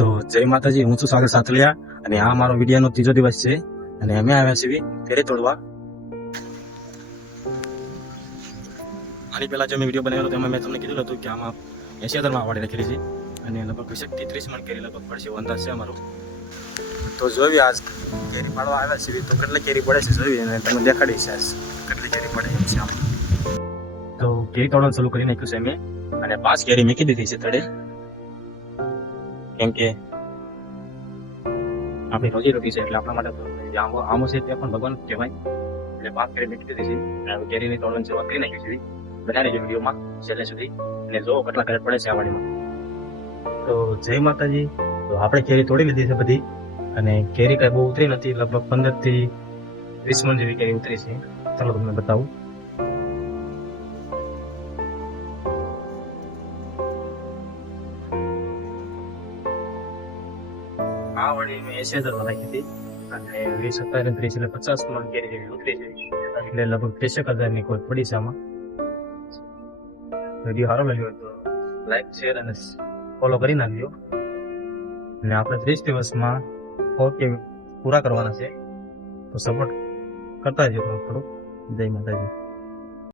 તો જય માતાજી, હું છું સાગર સાતલિયા અને આ મારો વિડીયોનો ત્રીજો દિવસ છે અને અમે આવ્યા છીએ કેરી તોડવા. આની પહેલા જે મેં વિડીયો બનાવેલો તેમાં મેં તમને કીધું હતું કે આમાં 80,000 માં વાડી રાખેલી છે અને લગભગ 30 મણ કેરી લગભગ પડશે, અંદાજ છે અમારો. તો જોઈએ આજ કેરી પાડવા આવ્યા છીએ તો કેટલી કેરી પડે છે જોઈએ અને તમને દેખાડીશ આજ કેટલી કેરી પડે એમ છે આમ. તો કેરી તોડવાનું શરૂ કરી નાખ્યું છે મેં અને 5 કેરી મૂકી દીધી છે તળે, કેમ કે આપણી રોજી રોટી છે એટલે આપણા માટે તો આમો છે તે પણ ભગવાન કહેવાય. એટલે 5 કેરી મૂકી દીધી છે અને કેરીની તોડવાની શરૂઆત કરી નાખી છે. બનાવી જો વિડીયોમાં છેલ્લે સુધી અને જો કેટલા કેરેટ પડે છે આ વાડીમાં. તો જય માતાજી. તો આપણે કેરી તોડી લીધી છે બધી અને કેરી કઈ બહુ ઉતરી નથી, લગભગ 15 થી 20 મણ જેવી કેરી ઉતરી છે. ચાલો તમને બતાવું. આ વાડી મેં 80,000 રાખી હતી અને 20, 27, 30 એટલે 50 મણ કેરી જેવી ઉતરી છે. એટલે લગભગ 63,000 ની કોઈ પડી છે આમાં. વિડીયો સારો લાગ્યો તો લાઈક, શેર અને ફોલો કરી નાખજો. અને આપણે 30 દિવસમાં 4K પૂરા કરવાના છે, તો સપોર્ટ કરતા જજો થોડુંક. જય માતાજી.